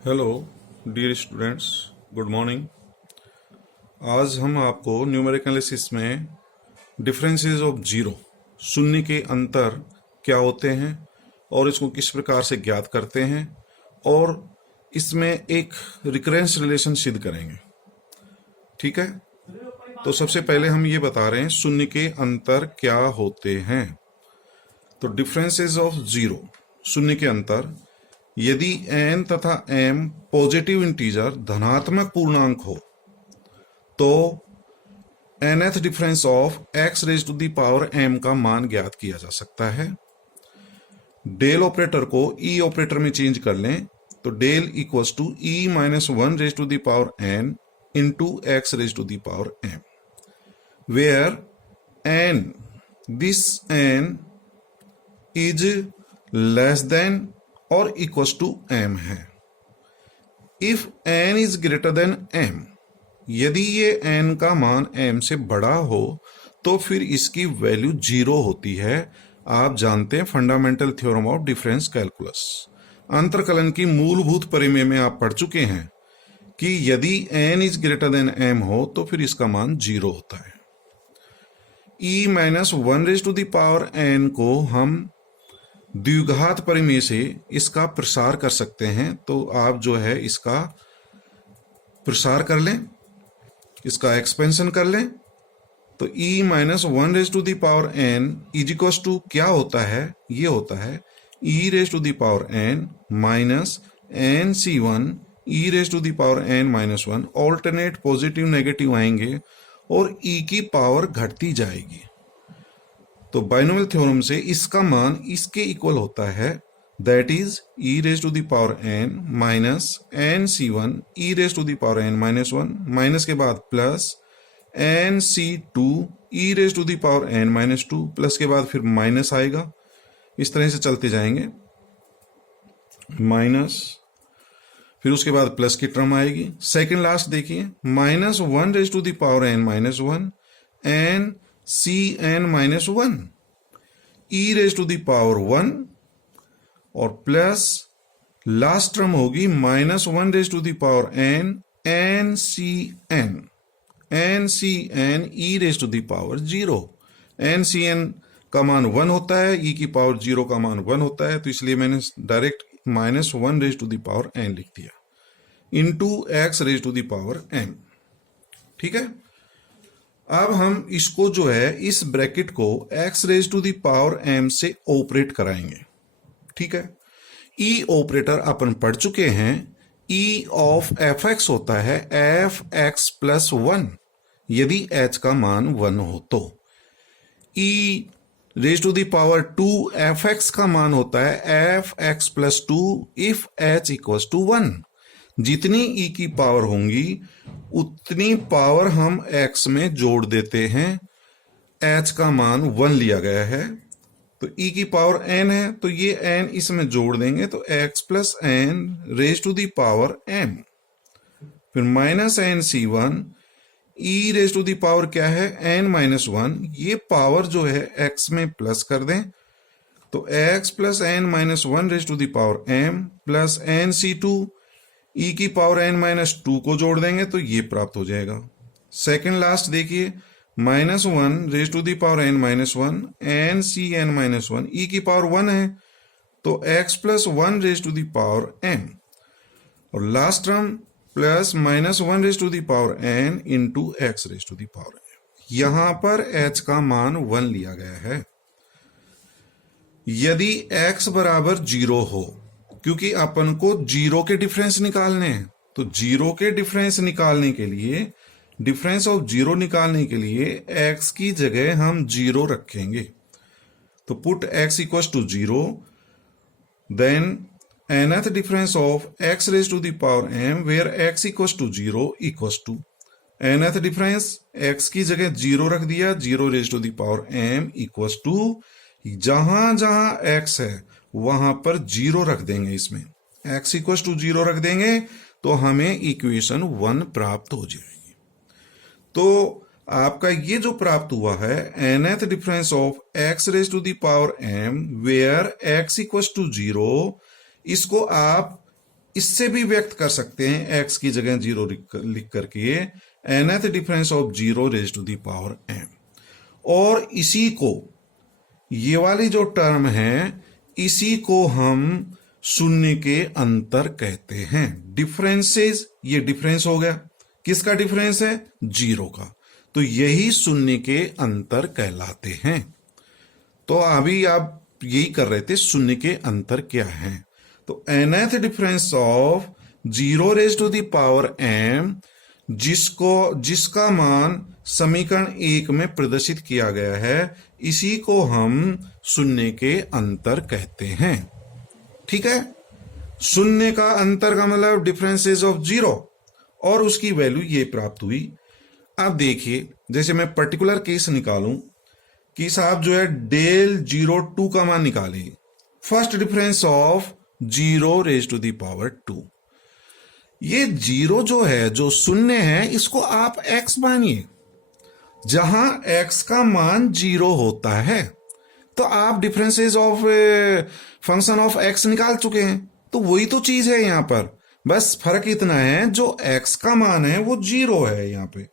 Hello dear students, good morning. आज हम आपको न्यूमेरिक एनालिसिस में डिफरेंसेस ऑफ जीरो, शून्य के अंतर क्या होते हैं और इसको किस प्रकार से ज्ञात करते हैं और इसमें एक रिकरेंस रिलेशन सिद्ध करेंगे। ठीक है, तो सबसे पहले हम ये बता रहे हैं शून्य के अंतर क्या होते हैं। तो डिफरेंसेस ऑफ जीरो, शून्य के अंतर, यदि n तथा m पॉजिटिव इंटीजर धनात्मक पूर्णांक हो तो nth difference of x raise to the power m का मान ज्ञात किया जा सकता है। डेल ऑपरेटर को e ऑपरेटर में चेंज कर लें तो del equals to e minus 1 raise to the power n into x raise to the power m, where n, this n is less than और इक्वल्स टू m है। If n is greater than m, यदि ये n का मान m से बड़ा हो तो फिर इसकी वैल्यू जीरो होती है। आप जानते हैं fundamental theorem of difference calculus, अंतरकलन की मूलभूत परिमेय में आप पढ़ चुके हैं कि यदि n is greater than m हो तो फिर इसका मान जीरो होता है। e minus 1 raise to the power n को हम द्विघात परिमेय से इसका प्रसार कर सकते हैं, तो आप जो है इसका प्रसार कर लें, इसका एक्सपेंशन कर लें। तो e minus 1 raise to the power n is equals to क्या होता है, ये होता है e raise to the power n minus nc1 e raise to the power n minus 1। Alternate positive negative आएंगे और e की पावर घटती जाएगी। तो बाइनोमियल थ्योरम से इसका मान इसके इक्वल होता है, that is e raise to the power n minus nc1 e raise to the power n minus 1, minus के बाद plus nc2 e raise to the power n minus 2, plus के बाद फिर माइनस आएगा, इस तरह से चलते जाएंगे, माइनस, फिर उसके बाद प्लस की टर्म आएगी। सेकेंड लास्ट देखिए, minus 1 raise to the power n minus 1 n cn minus 1 e raise to the power 1 और प्लस लास्ट टर्म होगी minus 1 raise to the power n ncn e raise to the power 0। ncn का मान 1 होता है, e की power 0 का मान 1 होता है, तो इसलिए मैंने direct minus 1 raise to the power n लिख दिया into x raise to the power m। ठीक है, अब हम इसको जो है इस ब्रैकेट को x raise to the power m से ऑपरेट कराएंगे। ठीक है, e ऑपरेटर अपन पढ़ चुके हैं, e ऑफ fx होता है fx प्लस 1 यदि h का मान 1 हो तो, e raise to the power 2 fx का मान होता है fx plus 2 if h equals to 1। जितनी e की पावर होंगी उतनी पावर हम x में जोड़ देते हैं, h का मान 1 लिया गया है तो e की पावर n है, तो ये n इसमें जोड़ देंगे तो x plus n raise to the power m, फिर minus nc1 e raise to the power क्या है n माइनस 1, ये पावर जो है x में प्लस कर दें तो x plus n minus 1 raise to the power m plus nc2 e की पावर n माइनस 2 को जोड़ देंगे तो ये प्राप्त हो जाएगा। सेकेंड लास्ट देखिए, minus 1 raise to the power n minus 1 ncn minus 1 e की पावर 1 है तो x plus 1 raise to the power m और last term plus minus 1 raise to the power n into x raise to the power m। यहां पर h का मान 1 लिया गया है। यदि x बराबर 0 हो, क्योंकि अपन को जीरो के डिफरेंस निकालने हैं, तो जीरो के डिफरेंस निकालने के लिए, डिफरेंस ऑफ जीरो निकालने के लिए x की जगह हम 0 रखेंगे। तो put x equals to 0, then nth difference of x raise to the power m where x equals to 0 equals to nth difference x की जगह 0 रख दिया, 0 raise to the power m equals to जहां जहां x है वहां पर 0 रख देंगे, इसमें x इक्वल्स टू 0 रख देंगे तो हमें इक्वेशन 1 प्राप्त हो जाएगी। तो आपका ये जो प्राप्त हुआ है nth difference of x raise to the power m where x equals to 0, इसको आप इससे भी व्यक्त कर सकते हैं x की जगह 0 लिख करके nth difference of 0 raise to the power m। और इसी को, ये वाली जो टर्म है, इसी को हम शून्य के अंतर कहते हैं। डिफरेंसेस, ये डिफरेंस हो गया, किसका डिफरेंस है? 0 का। तो यही शून्य के अंतर कहलाते हैं। तो अभी आप यही कर रहे थे, शून्य के अंतर क्या है। तो nth difference of 0 raise to the power m, जिसका मान समीकरण 1 में प्रदर्शित किया गया है, इसी को हम शून्य के अंतर कहते हैं। ठीक है, शून्य का अंतर का मतलब डिफरेंसेस ऑफ 0, और उसकी वैल्यू ये प्राप्त हुई। अब देखिए, जैसे मैं पर्टिकुलर केस निकालूं कि साहब जो है डेल 02 का मान निकालिए, first difference of 0 raise to the power 2। ये 0 जो है, जो शून्य है, इसको आप x मानिए। जहां x का मान 0 होता है तो आप differences of function of x निकाल चुके हैं। तो वही तो चीज है यहां पर, बस फर्क इतना है जो x का मान है वो 0 है, यहां पे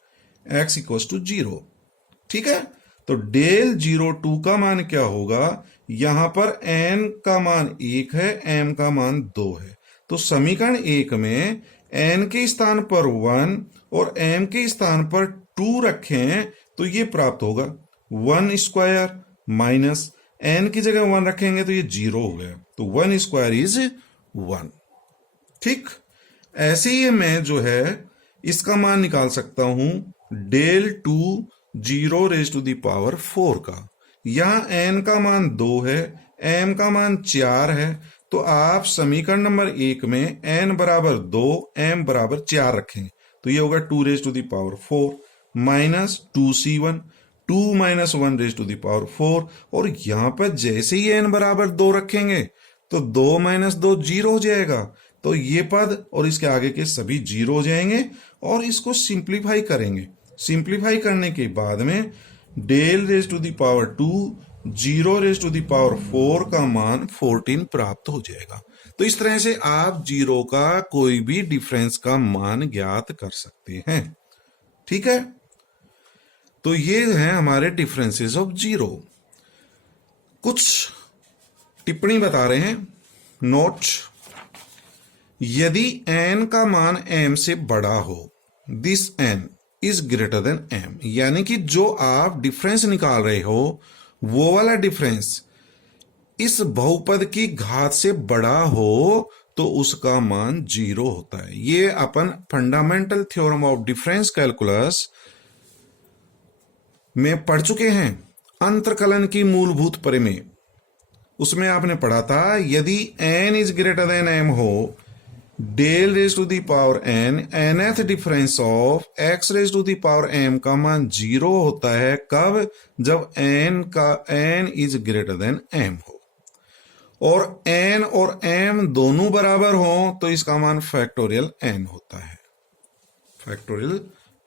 x इक्वल्स टू 0। ठीक है, तो डेल 02 का मान क्या होगा? यहां पर n का मान 1 है, m का मान 2 है। तो समीकरण 1 में n के स्थान पर 1 और m के स्थान पर 2 रखें तो ये प्राप्त होगा 1 स्क्वायर माइनस n की जगह 1 रखेंगे तो ये 0 हो गया। तो 1 स्क्वायर इज 1। ठीक, ऐसे ही मैं जो है इसका मान निकाल सकता हूं del 2 0 raise to the power 4 का। यहां n का मान 2 है, m का मान 4 है। तो आप समीकरण नंबर 1 में n बराबर 2, m बराबर 4 रखें तो ये होगा 2 raise to the power 4 minus 2c1, 2 minus 1 raise to the power 4। और यहां पर जैसे ही n बराबर 2 रखेंगे तो 2 माइनस 2 0 हो जाएगा। तो ये पद और इसके आगे के सभी 0 हो जाएंगे और इसको सिंप्लीफाई करेंगे। सिंप्लीफाई करने के बाद में del raise to the power 2 0 raise to the power 4 का मान 14 प्राप्त हो जाएगा। तो इस तरह से आप 0 का कोई भी डिफरेंस का मान ज्ञात कर सकते हैं। ठीक है, तो ये हैं हमारे डिफरेंसेस ऑफ 0। कुछ टिप्पणी बता रहे हैं, नोट। यदि n का मान m से बड़ा हो, this n is greater than m, यानी कि जो आप डिफरेंस निकाल रहे हो वो वाला डिफरेंस इस बहुपद की घात से बड़ा हो तो उसका मान 0 होता है। ये अपन fundamental theorem of difference calculus में पढ़ चुके हैं, अंतरकलन की मूलभूत परिमेय। उसमें आपने पढ़ा था यदि n is greater than m हो, del raise to the power n, nth difference of x raise to the power m का मान 0 होता है। कब? जब n is greater than m हो और n और m दोनों बराबर हो तो इसका मान फैक्टोरियल n होता है, फैक्टोरियल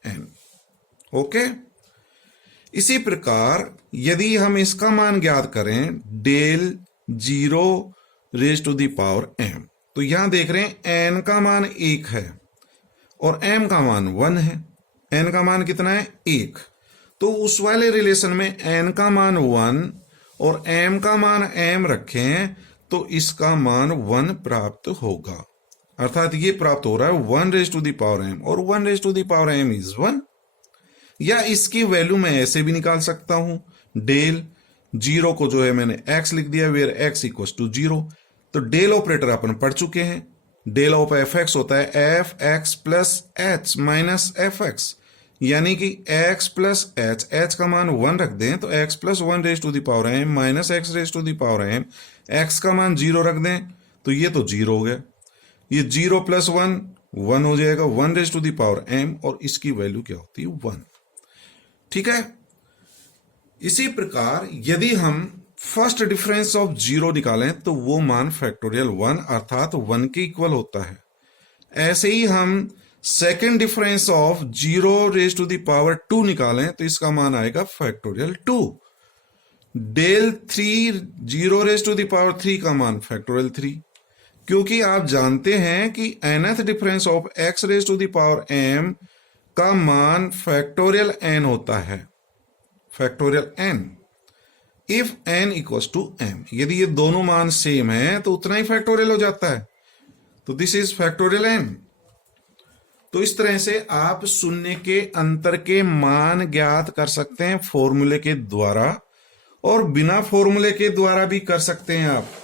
n। ओके, इसी प्रकार यदि हम इसका मान ज्ञात करें del 0 raise to the power m, तो यहां देख रहे हैं n का मान 1 है और m का मान 1 है। n का मान कितना है? 1। तो उस वाले रिलेशन में n का मान 1 और m का मान m रखें तो इसका मान 1 प्राप्त होगा। अर्थात ये प्राप्त हो रहा है 1 raise to the power m, और 1 raise to the power m is 1। या इसकी वैल्यू मैं ऐसे भी निकाल सकता हूं, डेल 0 को जो है मैंने x लिख दिया, वेयर x इक्वल्स टू 0। तो डेल ऑपरेटर अपन पढ़ चुके हैं, डेल ऑफ एफ एक्स होता है F x plus H minus F x, यानी कि x प्लस एच, एच का मान 1 रख दें तो x plus 1 raise to the power m minus x raise to the power m, x का मान 0 रख दें तो ये तो 0 हो गया। ये 0 प्लस 1 1 हो जाएगा, 1 raise to the power m, और इसकी वैल्यू क्या होती है? 1। ठीक है, इसी प्रकार यदि हम फर्स्ट डिफरेंस ऑफ 0 निकालें तो वो मान फैक्टोरियल 1 अर्थात 1 के इक्वल होता है। ऐसे ही हम second difference of 0 raise to the power 2 निकालें तो इसका मान आएगा factorial 2। Del 3 0 raise to the power 3 का मान फैक्टोरियल 3। क्योंकि आप जानते हैं कि nth difference of x raise to the power m का मान फैक्टोरियल n होता है, factorial n। If n equals to m, यदि ये दोनों मान सेम है तो उतना ही फैक्टोरियल हो जाता है, तो दिस इज फैक्टोरियल n। तो इस तरह से आप शून्य के अंतर के मान ज्ञात कर सकते हैं फॉर्मूले के द्वारा, और बिना फॉर्मूले के द्वारा भी कर सकते हैं आप।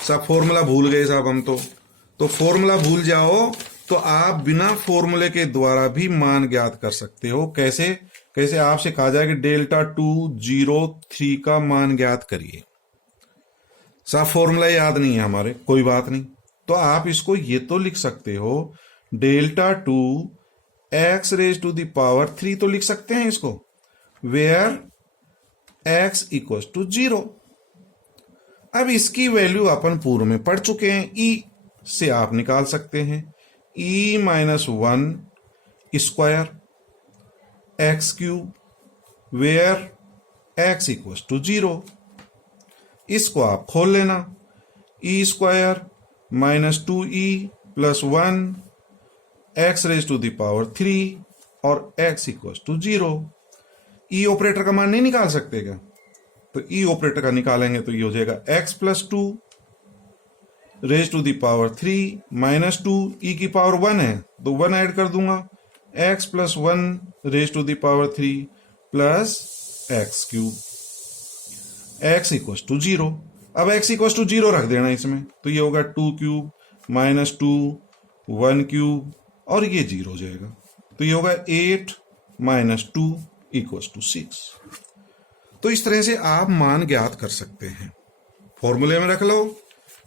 सब फॉर्मूला भूल गए साहब हम तो फॉर्मूला भूल जाओ तो आप बिना फॉर्मूले के द्वारा भी मान ज्ञात कर सकते हो। कैसे? कैसे आपसे कहा जाए कि डेल्टा 203 का मान ज्ञात करिए। साहब फॉर्मूला याद नहीं है हमारे, कोई बात नहीं, तो आप इसको ये तो लिख सकते हो delta 2 x raise to the power 3 तो लिख सकते हैं इसको, वेयर x इक्वल्स टू 0। अब इसकी वैल्यू अपन पूर्व में पढ़ चुके हैं, e से आप निकाल सकते हैं e minus 1 square x cube, where x equals to 0। इसको आप खोल लेना, e square minus 2e plus 1 x raise to the power 3 और x equals to 0। E operator का मान नहीं निकाल सकते क्या? तो ई ऑपरेटर का निकालेंगे तो ये हो जाएगा x plus 2 raise to the power 3 minus 2, e की पावर 1 है तो 1 ऐड कर दूंगा, x plus 1 raise to the power 3 plus x cube, x equals to 0। अब x इक्वल्स टू 0 रख देना इसमें, तो ये होगा 2 क्यूब माइनस 2 1 क्यूब और ये 0 हो जाएगा, तो ये होगा 8 माइनस 2 इक्वल्स टू 6। तो इस तरह से आप मान ज्ञात कर सकते हैं, फॉर्मूले में रख लो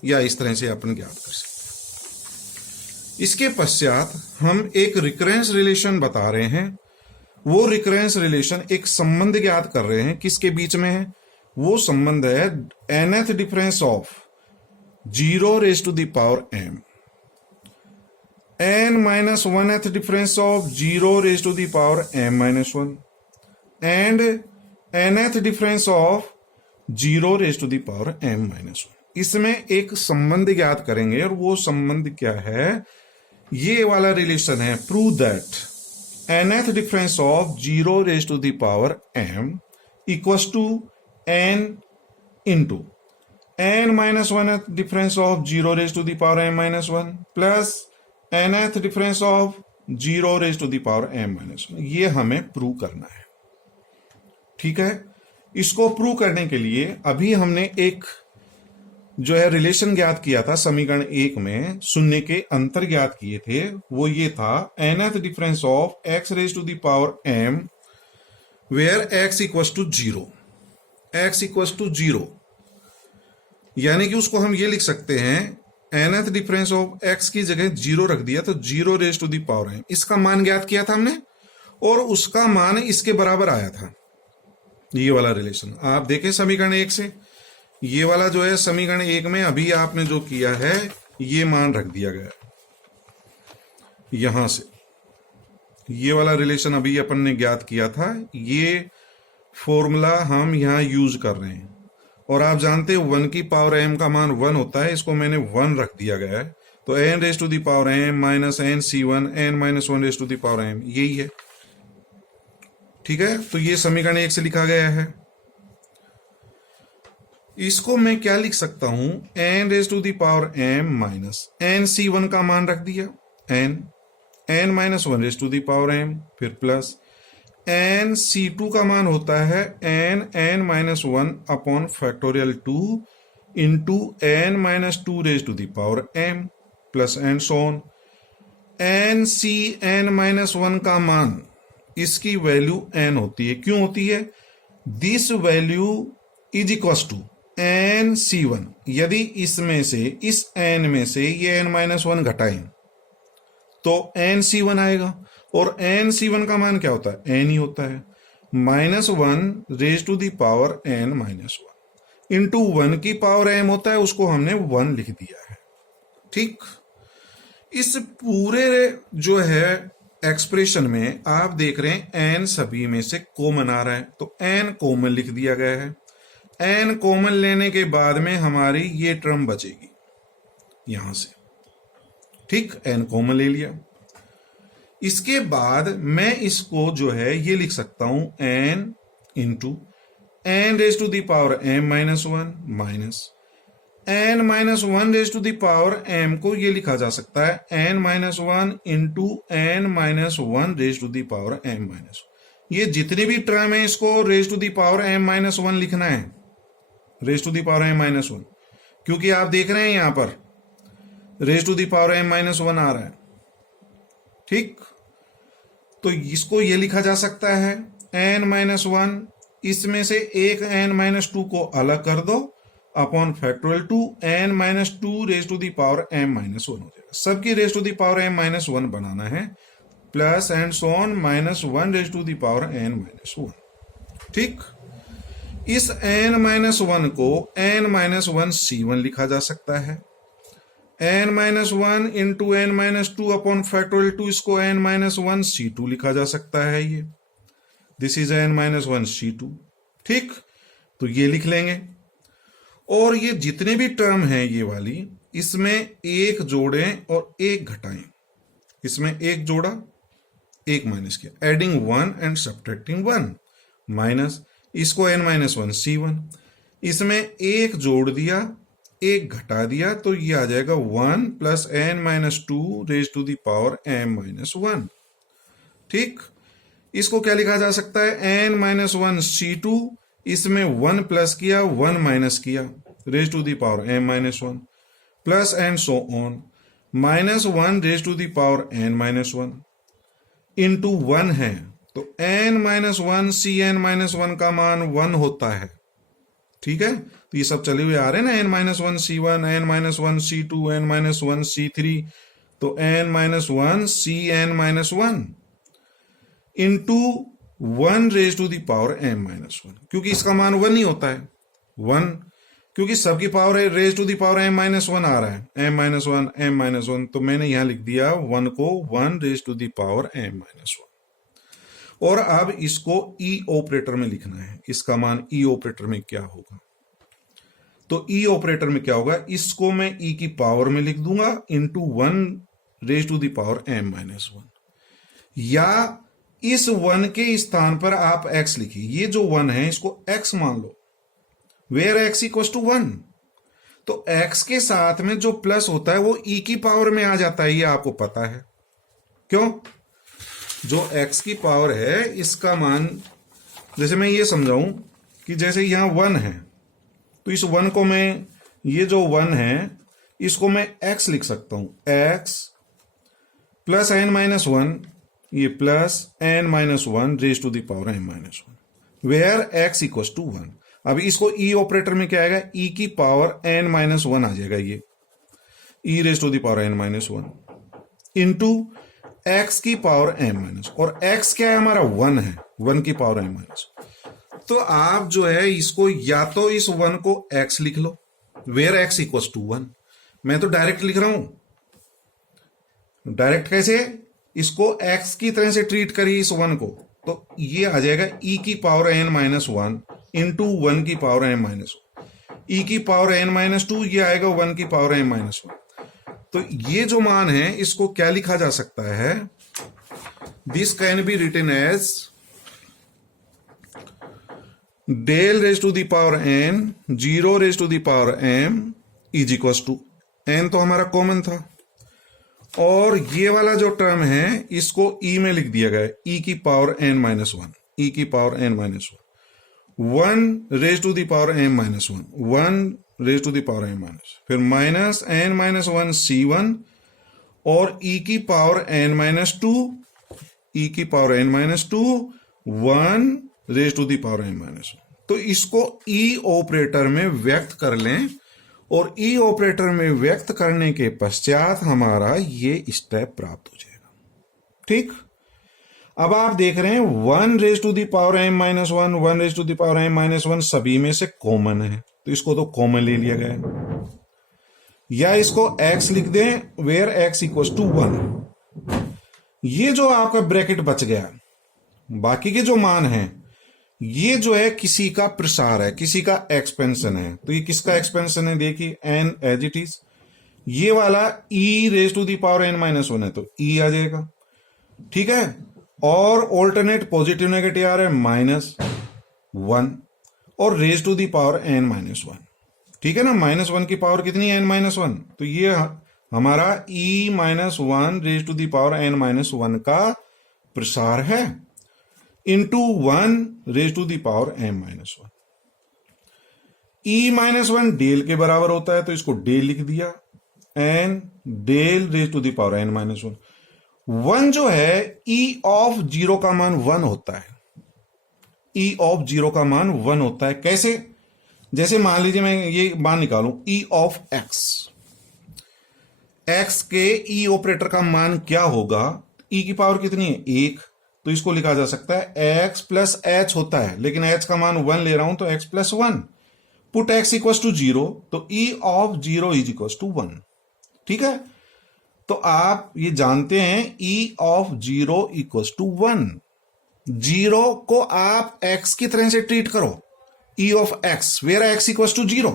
या इस तरह से अपन ज्ञात कर सकते हैं। इसके पश्चात हम एक रिकरेंस रिलेशन बता रहे हैं। वो रिकरेंस रिलेशन एक संबंध ज्ञात कर रहे हैं, किसके बीच में है? वो संबंध है nth difference of 0 raise to the power m, n minus 1th difference of 0 raise to the power m minus 1 and nth difference of 0 raise to the power m minus 1। इसमें एक संबंध ज्ञात करेंगे और वो संबंध क्या है? ये वाला रिलेशन है, prove that nth difference of 0 raise to the power m equals to n into n minus 1th difference of 0 raise to the power m minus 1 plus nth difference of 0 raise to the power m minus 1। ये हमें prove करना है, ठीक है। इसको prove करने के लिए अभी हमने एक जो है रिलेशन ज्ञात किया था समीकरण 1 में, शून्य के अंतर ज्ञात किए थे, वो ये था nth difference of x raise to the power m where x equals to 0, x equals to 0, यानी कि उसको हम ये लिख सकते हैं nth डिफरेंस ऑफ x की जगह 0 रख दिया तो 0 raise to the power m, इसका मान ज्ञात किया था हमने और उसका मान इसके बराबर आया था। ये वाला रिलेशन आप देखें समीकरण 1 से, ये वाला जो है समीकरण 1 में अभी आपने जो किया है ये मान रख दिया गया यहां से, ये वाला रिलेशन अभी अपन ने ज्ञात किया था, ये फॉर्मूला हम यहां यूज कर रहे हैं। और आप जानते हैं 1 की पावर m का मान 1 होता है, इसको मैंने 1 रख दिया गया है, तो n raise to the power m minus n c1 n minus 1 raise to the power m, यही है, ठीक है। तो ये समीकरण 1 से लिखा गया है। इसको मैं क्या लिख सकता हूं? n raise to the power m minus n c1 का मान रख दिया n minus 1 raise to the power m, फिर प्लस n c2 का मान होता है n minus 1 upon factorial 2 into n minus 2 raise to the power m plus and so on. n c n minus 1 का मान, इसकी वैल्यू n होती है, क्यों होती है? This value is equals to n c1, यदि इसमें से इस n में से ये n माइनस 1 घटाएं तो n c1 आएगा, और n c1 का मान क्या होता है? n ही होता है, minus 1 raise to the power n minus 1 into 1 की पावर m होता है, उसको हमने 1 लिख दिया है, ठीक। इस पूरे जो है एक्सप्रेशन में आप देख रहे हैं n सभी में से कॉमन आ रहा है, तो n कॉमन लिख दिया गया है। n कॉमन लेने के बाद में हमारी ये टर्म बचेगी, यहां से, ठीक, n कॉमन ले लिया। इसके बाद मैं इसको जो है ये लिख सकता हूं n into n raise to the power m minus one minus n minus one raise to the power m को ये लिखा जा सकता है n minus one into n minus one raise to the power m minus. ये जितनी भी term है इसको raise to the power m minus one लिखना है, raise to the power m minus one, क्योंकि आप देख रहे हैं यहां पर raise to the power m minus one आ रहा है, ठीक। तो इसको ये लिखा जा सकता है n माइनस वन, इसमें से एक n माइनस टू को अलग कर दो upon factorial two n minus two raise to the power m minus one हो जाएगा। सबकी raise to the power m minus one बनाना है, plus and so on minus one raise to the power n minus one, ठीक। इस n minus one को n minus one c1 लिखा जा सकता है, n minus one into n minus two upon factorial two, इसको n माइनस वन c2 लिखा जा सकता है, ये this is n minus one c2, ठीक। तो ये लिख लेंगे। और ये जितने भी टर्म हैं ये वाली, इसमें एक जोड़ें और एक घटाएं, इसमें एक जोड़ा एक माइनस किया, adding one and subtracting one, minus इसको n माइनस वन c1, इसमें एक जोड़ दिया एक घटा दिया, तो ये आ जाएगा one plus n minus two raise to the power m minus one, ठीक। इसको क्या लिखा जा सकता है n माइनस वन c2, इसमें वन प्लस किया वन माइनस किया raise to the power m minus one, plus and so on minus one raise to the power n minus one into one है, तो n minus one C N minus one का मान one होता है, ठीक है। तो ये सब चले हुए आ रहे हैं ना, n minus one C one, n minus one C two, n minus one C three, तो n minus one C N minus one into one raise to the power m minus one, क्योंकि इसका मान one ही होता है, one, क्योंकि सबकी power है raise to the power m minus one आ रहा है, m minus one m minus one, तो मैंने यहां लिख दिया वन को one raise to the power m minus one. और अब इसको ई ऑपरेटर में लिखना है, इसका मान ई ऑपरेटर में क्या होगा, तो ई ऑपरेटर में क्या होगा, इसको मैं ई की पावर में लिख दूंगा into one raise to the power m minus one, या इस वन के स्थान पर आप x लिखिए, ये जो वन है इसको x मान लो, where x equal to one, तो x के साथ में जो प्लस होता है वो e की पावर में आ जाता है, ये आपको पता है, क्यों, जो x की पावर है इसका मान, जैसे मैं ये समझाऊं कि जैसे यहां वन है, तो इस वन को मैं, ये जो वन है इसको मैं x लिख सकता हूं, x plus n minus one, ये plus n minus one raise to the power m minus one, where x equal to one. अब इसको e ऑपरेटर में क्या आएगा, e की पावर n माइनस वन आ जाएगा, ये e raise to the power n minus one into x की पावर m माइनस, और x क्या है हमारा, वन है, वन की पावर m माइनस। तो आप जो है इसको या तो इस वन को x लिख लो, where x equal to one, मैं तो डायरेक्ट लिख रहा हूं, डायरेक्ट कैसे, इसको x की तरह से ट्रीट करिए इस वन को, तो ये आ जाएगा e की power n minus one into one की power m minus one, e की पावर n माइनस टू, ये आएगा वन की पावर m माइनस वन। तो ये जो मान है इसको क्या लिखा जा सकता है, this can be written as del raise to the power n zero raise to the power m is equal to, n तो हमारा कॉमन था, और ये वाला जो टर्म है इसको e में लिख दिया गया, e की power n minus one, e की power n minus one raise to the power m minus one, one raise to the power m minus, फिर minus n minus one c1, और e की power n minus two, e की power n minus two, one raise to the power m minus one. तो इसको e operator में व्यक्त कर लें, और ई ऑपरेटर में व्यक्त करने के पश्चात हमारा ये स्टेप प्राप्त हो जाएगा, ठीक। अब आप देख रहे हैं one raise to the power m minus one, one raise to the power m minus one सभी में से कॉमन है, तो इसको तो कॉमन ले लिया गया, या इसको x लिख दें, where x equal to one. ये जो आपका ब्रैकेट बच गया, बाकी के जो मान हैं ये जो है किसी का प्रसार है, किसी का एक्सपेंशन है, तो ये किसका एक्सपेंशन है, देखिए n एज इट इज, ये वाला e raise to the power n minus one है तो e आ जाएगा, ठीक है। और ऑल्टरनेट पॉजिटिव नेगेटिव आ रहा है -1 और raise to the power n minus one, ठीक है ना। -1 की पावर कितनी है, n माइनस वन, तो ये हमारा e -1 raise to the power n minus one का प्रसार है into 1 raise to the power m minus one. e -1 del के बराबर होता है तो इसको डेल लिख दिया, n del raise to the power n minus one. 1 जो है e ऑफ 0 का मान 1 होता है, e ऑफ 0 का मान 1 होता है। कैसे, जैसे मान लीजिए मैं ये मान निकालूं e ऑफ x, x के e ऑपरेटर का मान क्या होगा, e की पावर कितनी है 1, तो इसको लिखा जा सकता है x प्लस h होता है, लेकिन h का मान 1 ले रहा हूं तो x plus 1, put x equal to 0, तो e of 0 is equal to 1, ठीक है। तो आप ये जानते हैं e ऑफ 0 इक्वल टू 1, 0 को आप x की तरह से ट्रीट करो, e of x where x equal to 0,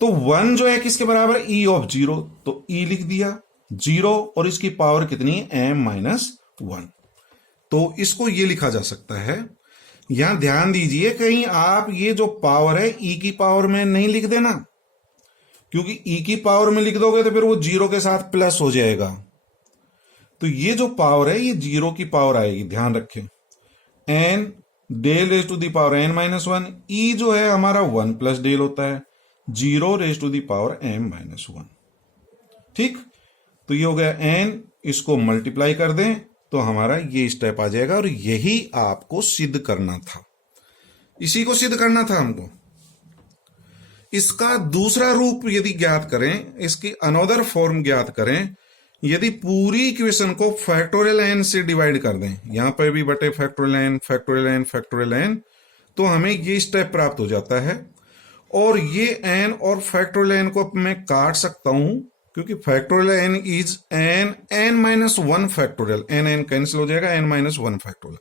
तो 1 जो है किसके बराबर, e ऑफ 0, तो e लिख दिया 0 और इसकी पावर कितनी है m माइनस 1, तो इसको ये लिखा जा सकता है। यहां ध्यान दीजिए कहीं आप ये जो पावर है e की पावर में नहीं लिख देना, क्योंकि e की पावर में लिख दोगे तो फिर वो 0 के साथ प्लस हो जाएगा, तो ये जो पावर है ये 0 की पावर आएगी, ध्यान रखें। n del raise to the power n minus one, e जो है हमारा 1 प्लस डेल होता है 0 raise to the power m minus one, ठीक। तो ये हो गया n, इसको मल्टीप्लाई कर दें तो हमारा ये स्टेप आ जाएगा, और यही आपको सिद्ध करना था, इसी को सिद्ध करना था हमको। इसका दूसरा रूप यदि ज्ञात करें, इसकी अनदर फॉर्म ज्ञात करें, यदि पूरी इक्वेशन को फैक्टोरियल n से डिवाइड कर दें, यहां पर भी बटे factorial n factorial n factorial n, तो हमें ये स्टेप प्राप्त हो जाता है। और ये n और फैक्टोरियल n को मैं काट सकता हूं, क्योंकि factorial n is n minus 1 factorial, n cancel हो जाएगा, n माइनस 1 फैक्टोरियल,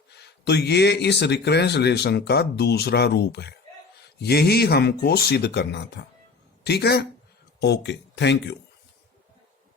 तो ये इस रिकरेंस रिलेशन का दूसरा रूप है, यही हमको सिद्ध करना था, ठीक है। Okay, thank you.